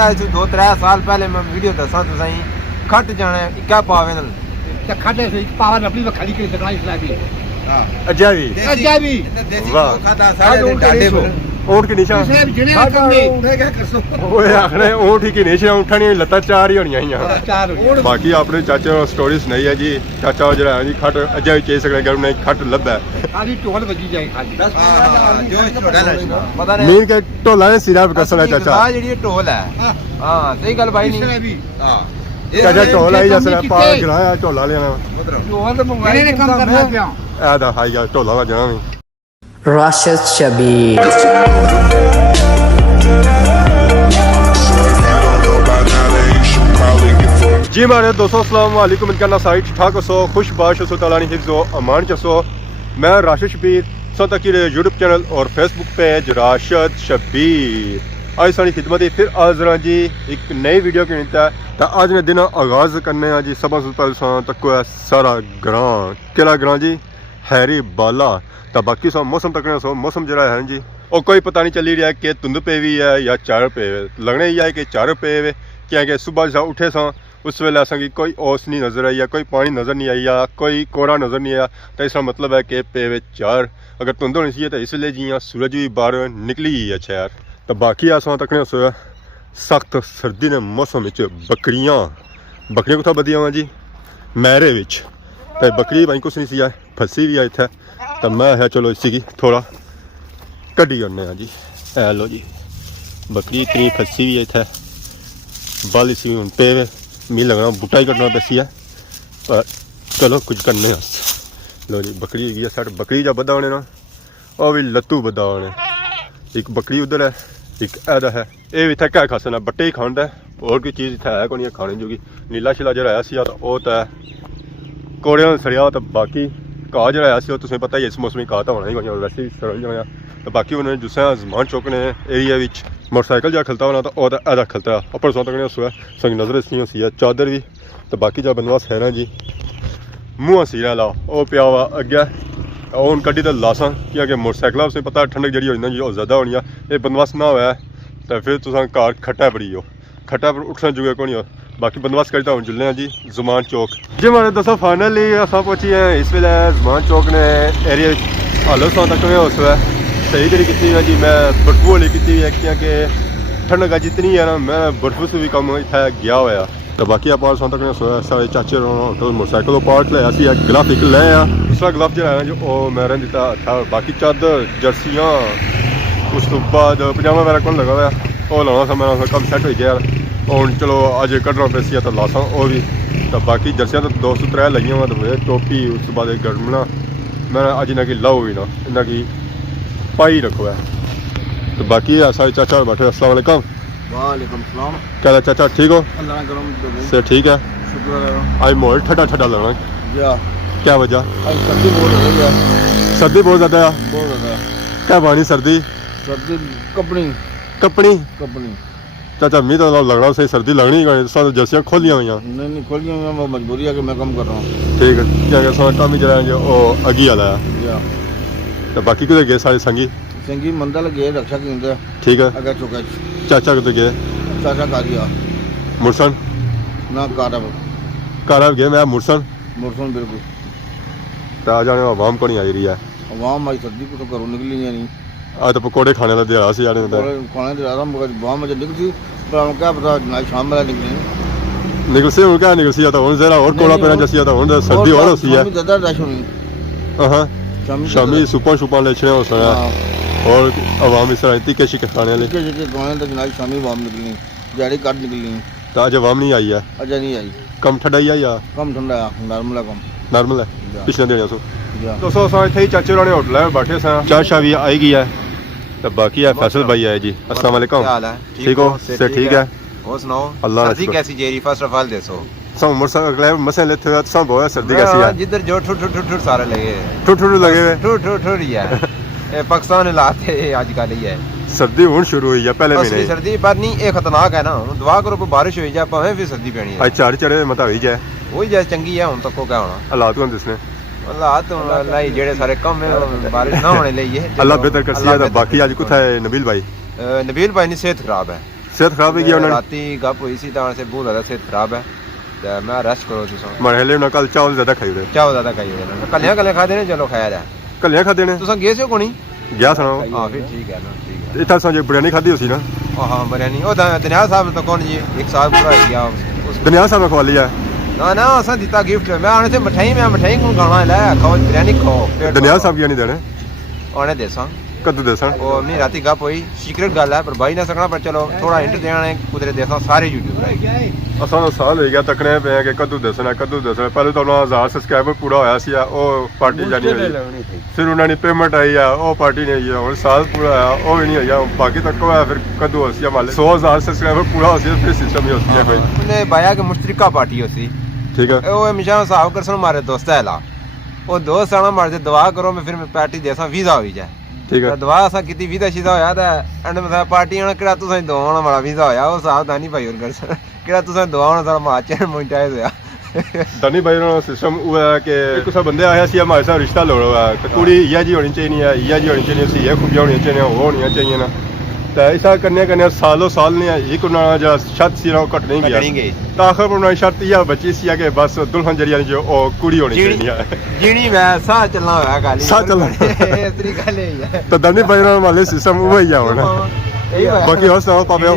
आज 2-3 साल पहले मैं वीडियो दसा तो सही खट जाने क्या पावे न ते खट से पावर अपनी वखाली के सकना इसला भी हां अज्जा भी देसी वाह। खाता सारे डांडे ऊँट की निशा इसने जिने करने उठे क्या कर सो ओए आखने ऊँट की निशा उठनी लत्ता चार ही होनियां ही चार हो बाकी अपने चाचे और स्टोरी सुनाई है जी चाचा जरा है जी खट अज्जा भी चेस सकने घर में खट लब्बा है खाली टोल बजी जाए खाली जो छोड़ा ना पता नहीं मीन के ढोला ने सिरा पे कसना चाचा हां जेडी ढोल है हां सही गल भाई इसने नहीं भी हां चाचा ढोल आई जैसे पा गिराया ढोला लेना टोल मंगाई ने काम करना पिया आ दा हाई जा ढोला वा जाना भी Rashid Shabir. जी मारे दोस्तों अस्सलाम वालेकुम इनका साइट ठीक ठाक सो खुश बाश सो ताला हिफ्ज़ो अमान चसो मैं राशिद शबीर सो तक यूट्यूब चैनल और फेसबुक पेज राशिद शबीर आज सारी खिदमत फिर हाज़र जी एक नई वीडियो की नीता तो आज ने दिन आगाज़ करने जी सब से पहले तक सारा ग्रां केला ग्रां जी हैरी बाला तो बाकी सब मौसम तक सो मौसम जरा है जी और कोई पता नहीं चली रहा है कि धुंध पे भी है या चार पे लगने ही है कि चार पे क्या सुबह जैसा उठे सो उस वेले असा की कोई ओस नहीं नज़र आई या कोई पानी नज़र नहीं आई या कोई कोरा नज़र नहीं आया तो इसका मतलब है कि पे चार अगर धुंध होनी चाहिए तो इसलिए जी सूरज भी बाहर निकली ही है शहर तो बाकी असा तक सो सख्त सर्दी ने मौसम बकरियां कुत्थों बदिया वा जी मैरे तो बकरी भाई कुछ नहीं सी है फसी भी है इतने तो मैं है चलो इसी की थोड़ा कड्डी आने जी है लो जी बकरी इतनी फसी भी है इतने बल इसी हूँ पे मी लगना बूटा ही कटना पैसी है पर चलो कुछ करने लो जी बकरी है साढ़े बकरी जा बदा होने ना और भी लत्तू बदा होने एक बकरी उधर है एक ऐदा है ये भी इतना क्या खा सकना बट्टे ही खांदा है और कोई चीज़ इतना है को नहीं खाने जोगी नीला शिला जो आया तो वह तो कोड़े सड़िया तो बाकी घाह जो आया तुम्हें पता ही इस मौसम घाह तो होना ही कोई वैसे ही सड़न जाना तो बाकी उन्होंने जिससे जमान चौकने एरिया मोटरसाइकिल जा खलता होना तो वह ऐदा खलता है उपर सौ तक उस संग नज़र इसलिए सी है चादर भी तो बाकी जो बंदोबस्त है ना जी मुँह सी ला वह पिया हुआ अगे हूँ कड्डी तो लासा क्योंकि मोटरसाइकिल उसे पता ठंडक जी होनी जी ज़्यादा होनी है ये बंदोबस्त ना होया तो फिर तुम घर खट्टा पड़ी हो खट्टा पर उठने जुगे को नहीं हो बाकी बंदोबस्त करता हूँ जुलने जी जुमान चौक जी मैंने दसो फाइनली अस पहुंची हैं इस वे जुमान चौक ने एरिया हालो सौ तक उस सही जी की जी मैं बटबू वाली की है क्योंकि ठंडक अज इतनी है ना मैं बटबू से भी कम इतना गया हुआ तो बाकी आप सौ तक सारे चाचे होटल मोटरसाइकिल पार्ट लिया सी गलफ एक ले दूसरा गलफ जो है जो मैं रन दिता था बाकी चादर जर्सियाँ उस तो बाद पजामा वगैरह कौन लगा हुआ वो लाना था मेरा कम सैट हो गया हूँ चलो अज कटना पैसी तो लासा वो भी तो बाकी जर्सियाँ तो 203 लगियां वा तो टोपी उस बाद गर्मना मैं अज इन्हें की लाओ भी ना इन्हें की पाई रखो है तो बाकी है सारे चाचा बैठे अस्सलाम वालेकुम वालेकुम सलाम क्या चाचा ठीक हो अल्लाह करम से ठीक है शुक्र है आज माहौल ठंडा ठंडा लगना या क्या वजह आज सर्दी बहुत हो रही है सर्दी बहुत ज़्यादा है बहुत ज़्यादा क्या पानी सर्दी सर्दी कपनी कपनी कपनी चाचा मी तो लगना सही सर्दी लगनी ही सब जर्सियाँ खोलियाँ हुई नहीं खोलिए मैं मजबूरी है कि मैं कम कर रहा हूँ ठीक है क्या क्या सारा काम ही जरा वो अगी वाला है या तो बाकी किधर गए सारे संगी संगी मंदा लगे रक्षा केंद्र ठीक है अगर चौका चाचा किधर गए चाचा कारिया मुरसन ना कारब कार गए मैं मुरसन मौसम बिल्कुल तो आ जाने आवाम को नहीं आई रही है वहाँ हमारी सर्दी को तो घरों निकली नहीं आज तो पकौड़े खाने का दिया से जाने खाने के ज्यादा वहाँ मुझे निकली पर हम क्या पता ना शाम वाला निकली निकल से क्या निकल सी आता हूँ जरा और कोड़ा पेना जैसी आता हूँ सर्दी और होती है ज्यादा रश होनी हाँ शामी सुपा शुपा ले छे हो सना और आवाम इस तरह तीखे शिके खाने वाले खाने तो जनाब शामी वाम निकली जाड़ी काट निकली तो आज आवाम नहीं आई है अजय नहीं आई कम ठंडा ही आई या कम ठंडा नॉर्मल है कम नॉर्मल है पिछले दिन सो या दोस्तों असां इत्थे चाचे होरें होटल है बैठे सा चाय शाह भी आई गई है तो बाकी है फैसल भाई है जी अस्सलाम वालेकुम क्या हाल है ठीक हो से ठीक है और सुनाओ अल्लाह सर्दी कैसी जेरी फर्स्ट ऑफ ऑल देसो सब मुरसा अगले मसे लेते हुए सब बहुत सर्दी कैसी है जिधर जो ठुट ठुट ठुट सारे लगे ठुठ लगे हुए ठुट ठुट ठुट ही है ये पाकिस्तान लाते आजकल ही है सर्दी हुन शुरू हुई है पहले असली महीने सर्दी पर नहीं ये खतरनाक है ना दुआ करो बारिश हो जाए भावें फिर सर्दी पैनी है आज चार चढ़े मत हुई जाए वही जाए चंगी है हुन तक को क्या होना अल्लाह तो जिसने अल्लाह तो अल्लाह ही जेड़े सारे कम है बारिश ना होने लिए अल्लाह बेहतर कर सिया बाकी आज कुछ है नबील भाई नबील भाई की सेहत खराब है सेहत खराब हो गया उन्होंने राती गप हुई सी तां से बहुत ज्यादा सेहत खराब है ते मैं रेस्ट करो तुसा मरहले ने कल चावल ज्यादा खाई रहे चाहो ज्यादा खाई देना कलियां कलियां खा देने चलो खैर है कलियां खा देने तुसा गए से कोनी गया सुनाओ हां फिर ठीक है ना ठीक है इतना संजय बिरयानी खाधी उसी ना हां बिरयानी ओ दनियाल साहब तो कौन जी एक साल पूरा हो गया दनियाल साहब ने खवा लिया ना ना असा दिता गिफ्ट मैं आने से मिठाई को खाना ले खाओ बिरयानी खाओ दनियाल साहब की नहीं देने आने देसा कद्दू देसन वो अपनी राती गप हुई सीक्रेट गल है पर भाई ना सकना पर चलो थोड़ा हिंट देना है कुदरत देसा सारे यूट्यूबर है असां ਨੂੰ ਸਾਲ ਹੋ ਗਿਆ ਤੱਕਣੇ ਪਏ ਕਿ ਕਦੋਂ ਦੱਸਣਾ ਪਹਿਲੇ ਤਾਂ ਉਹਨਾਂ 1000 ਸਬਸਕ੍ਰਾਈਬਰ ਪੂਰਾ ਹੋਇਆ ਸੀ ਉਹ ਪਾਰਟੀ ਜਾਨੀ ਹੋਈ ਫਿਰ ਉਹਨਾਂ ਨੇ ਪੇਮੈਂਟ ਆਈ ਆ ਉਹ ਪਾਰਟੀ ਨਹੀਂ ਆਈ ਹੁਣ ਸਾਲ ਪੂਰਾ ਹੋਇਆ ਉਹ ਵੀ ਨਹੀਂ ਹੋਇਆ ਬਾਕੀ ਤੱਕ ਹੋਇਆ ਫਿਰ ਕਦੋਂ ਹੋਸੀ ਵਾਲੇ 100000 ਸਬਸਕ੍ਰਾਈਬਰ ਪੂਰਾ ਹੋ ਸੀ ਫਿਰ ਸਿਸਟਮ ਹੀ ਹੋਸੀ ਕੋਈ ਉਹਨੇ ਬਾਇਆ ਕਿ ਮੁਸ਼ਤਰਕਾ ਪਾਰਟੀ ਹੋਸੀ ਠੀਕ ਹੈ ਉਹ ਹਮੇਸ਼ਾ ਹਿਸਾਬ ਕਰਸਨ ਮਾਰੇ ਦੋਸਤ ਹੈ ਲਾ ਉਹ ਦੋਸਤ ਆਣਾ ਮਾਰ ਦੇ ਦੁਆ ਕਰੋ ਮੈਂ ਫਿਰ ਮੈਂ ਪਾਰਟੀ ਦੇਸਾਂ ਵੀਜ਼ਾ ਹੋਈ ਜਾਏ ਠੀਕ ਹੈ ਦੁਆ ਅਸਾਂ ਕੀਤੀ ਵੀਜ਼ਾ ਸ਼ੀਜ਼ਾ ਹੋਇਆ ਤਾਂ ਐਂਡ ਮੈਂ ਪਾਰਟੀ ਆਣਾ ਕਿਹੜਾ ਤੁਸੀਂ ਦੋਵਾਂ ਵਾਲਾ ਵੀਜ਼ਾ ਹੋਇਆ ਉਹ ਸਾਵਧਾਨੀ ਭਾਈ ਹੋਰ ਕਰਸਨ ਕਿਹੜਾ ਤੁਸੀਂ ਦੋਵਾਂ ਸਾਰਾ ਮਾਚਰ ਮੋਨਟਾਈਜ਼ ਹੋਇਆ ਦਨੀ ਭਾਈ ਦਾ ਸਿਸਟਮ ਉਹ ਹੈ ਕਿ ਇੱਕ ਸਾ ਬੰਦੇ ਆਇਆ ਸੀ ਹਮਾਰੇ ਸਾਥ ਰਿਸ਼ਤਾ ਲੋੜੋ ਹੈ ਕਿ ਕੁੜੀ ਇਹ ਜੀ ਹੋਣੀ ਚਾਹੀਦੀ ਹੈ ਇਹ ਜੀ ਹੋਣੀ ਚਾਹੀਦੀ ਸੀ ਇਹ ਖੂਬੀਆਂ ਹੋਣੀਆਂ ਚਾਹੀਦੀਆਂ ਉਹ ਹੋਣੀਆਂ ਚਾਹੀਦੀਆਂ ਨਾ ਤਾਂ ऐसा करने सालों साल ने एक उन्होंने जो शर्त सी ना कट नहीं गया तो आखिर उन्होंने शर्त यह बची सी कि बस दुल्हन जरिया जो ओ कुड़ी होनी चाहिए जीनी मैं साह चलना होया गाली साह चलना इस तरीका ले है तो दनी भाई ने वाले सिस्टम वो ही है ना बाकी और सुनाओ पापे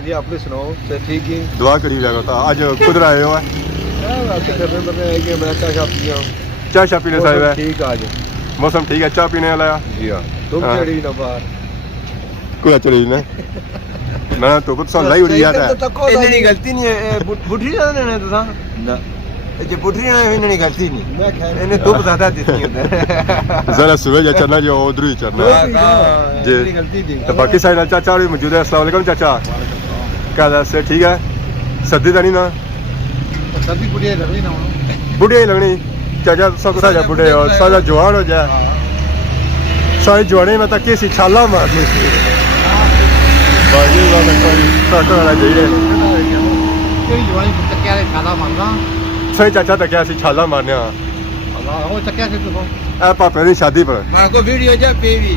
जी आपने सुनाओ तो ठीक है दुआ करी जाएगा तो आज कुदर आए हो चाय शाह पीने साहब है ठीक आज मौसम ठीक है चाय पीने वाला जी हां तुम चढ़ी ना बाहर कोई चली ना ना तो कुछ सन लाई उड़ी यार इन्हें गलती नहीं है बुढ़ी जाने ने तो ना जे बुढ़ी ने इन्हें गलती नहीं इन्हें धूप ज्यादा देती है जरा सुबह जा चलना जो उधर ही चलना जी गलती थी तो बाकी साइड चाचा भी मौजूद है अस्सलाम वालेकुम चाचा क्या हाल है ठीक है सर्दी तो नहीं ना सभी बुढ़िया लगनी ना बुढ़िया ही लगनी चाचा सब साजा बुढ़े और साजा जवान हो जाए सारी जवानी में तक कैसी छाला मारनी बाकी वाला कोई टक वाला चाहिए तेरी जवानी तकिया से छाला मारना सही चाचा तक ऐसी छाला मारने अल्लाह वो तकिया से देखो ए पापे की शादी पर मां को वीडियो जा पे भी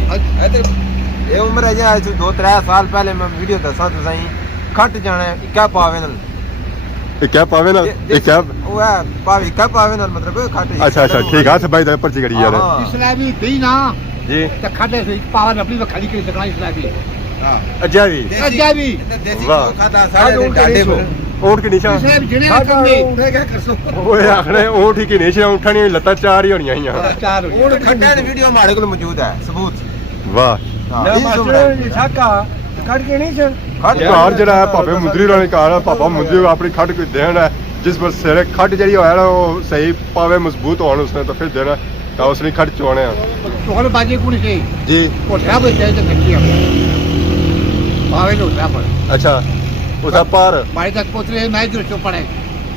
ये उम्र है जा 2-3 साल पहले मैं वीडियो दसा तो सही खट जाना क्या पावे न क्या पावे ना क्या वो है पावे क्या पावे न मतलब खट अच्छा अच्छा ठीक है भाई इधर पर्ची करी यार इस्लामी दी ना जी तो खाते से पावर अपनी खाली के सकना इस्लामी अच्छा भी अच्छा भी देसी वाह। खाता सारे डांडे पर ऊँट की नीचा इस्लाम जिने करने उठे क्या कर सो ओए आखने ऊँट की नीचे उठनी लत्ता चार ही होनी है चार हो और खट्टा ने वीडियो हमारे को मौजूद है सबूत वाह छाका कट के नहीं सर खट घर जरा है पापे मुंदरी वाले घर है पापा मुंदरी अपनी खट कोई देन है जिस पर सिरे खट जी होया ना वो सही पावे मजबूत होने उसने तो फिर देना तो उसने खट चोने तो हर बाजी कुछ से जी कोठा पे जाए तो तकिया पावे लो उठा पर अच्छा उधर पार मारे तक पोतरे मैं इधर चुप पड़े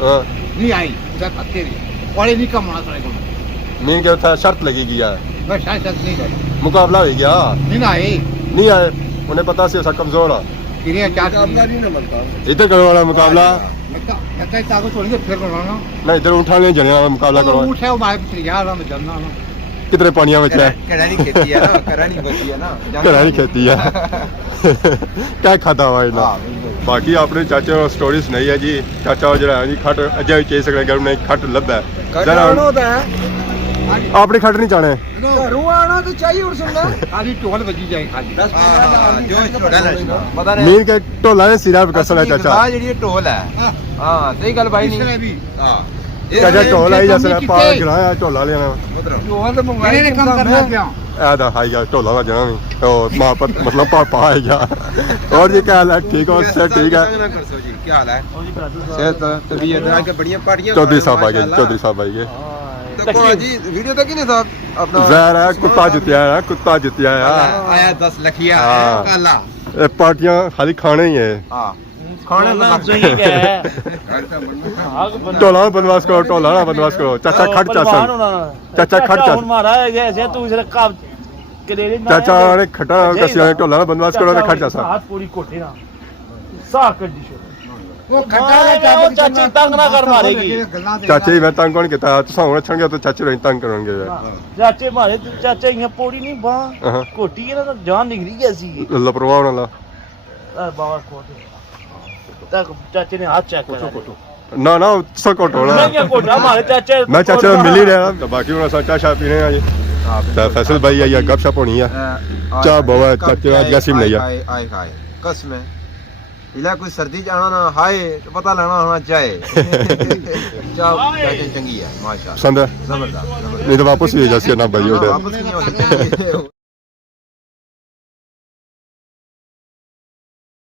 हाँ नहीं आई उधर पत्ते नहीं पड़े नहीं कम होना सारे को नहीं क्या था शर्त लगेगी यार मैं शायद नहीं गई मुकाबला हो गया नहीं ना आई नहीं आए उन्हें पता से ऐसा कमजोर है किरिया चार नहीं ना बनता इधर करो वाला मुकाबला लगता ताको छोड़ के फिर बनाना ना इधर उठाने जने वाला मुकाबला करो उठे वो मारे पीछे यार हम जानना ना कितने पानिया बचा है करानी खेती है ना करानी बची है ना करानी खेती है क्या खाता हुआ इतना बाकी आपने चाचा स्टोरी सुनाई है जी चाचा जरा है जी खट अजय भी चेस सकने घर में खट लब है जरा आपने खट नहीं चाहने घरों आना तो चाहिए और सुनना खाली टोल बजी जाए खाली जो छोड़ा ना पता नहीं मीन के टोला ने सिरा पे कसला चाचा हां जी टोल है हां सही गल भाई नहीं हां चाचा टोल आई जैसे पा गिराया टोला लेना टोल तो मंगाने ने काम करना क्या ऐदा हाई जा टोला का जना नहीं तो मां पर मतलब पापा है क्या और जी क्या हाल है ठीक हो सब ठीक है क्या हाल है सेहत तबीयत आगे बढ़िया पार्टियां चौधरी साहब आ गए चौधरी साहब आ गए तो कौन जी वीडियो तक ही नहीं साहब अपना जहर है कुत्ता जुतिया है कुत्ता जुतिया है आया 10 लखिया हाँ। काला ये पार्टियां खाली खाने ही है हां खाने में सही टोला बंदोबस्त करो टोला ना बंदोबस्त करो चाचा खट चाचा चाचा खट चाचा मारा है जैसे तू इसे कब कलेरे ना चाचा ने खटा कसिया टोला ना बंदोबस्त करो ना खट चाचा हाथ पूरी कोठे ना सा कर दी वो खट्टा वो चाची तंग ना कर मारेगी चाचे ही मैं तंग कौन कहता है तुसा होना छंगे तो चाचे रही तंग करेंगे चाचे मारे चाचा यहाँ पौड़ी नहीं बा हाँ। कोटी है ना तो जान निकली गई सी लापरवाह वाला बाबा कोटे तक चाचे ने हाथ चेक करा ना ना सब कोट होना नहीं कोटा हमारे चाचे मैं चाचा मिल ही रहा तो बाकी उन्हें चाचा शाह पीने हैं जी तो फैसल भाई आई है गपशप होनी है चाह बाबा चाचे आज गैसी नहीं है आए खाए कसम है इला कोई सर्दी जाना ना हाय तो पता लेना होना चाहे चाह चाचे चंगी है माशाल्लाह पसंद है जबरदस्त नहीं तो वापस भी जैसे ना भाई उधर वापस नहीं हो सकते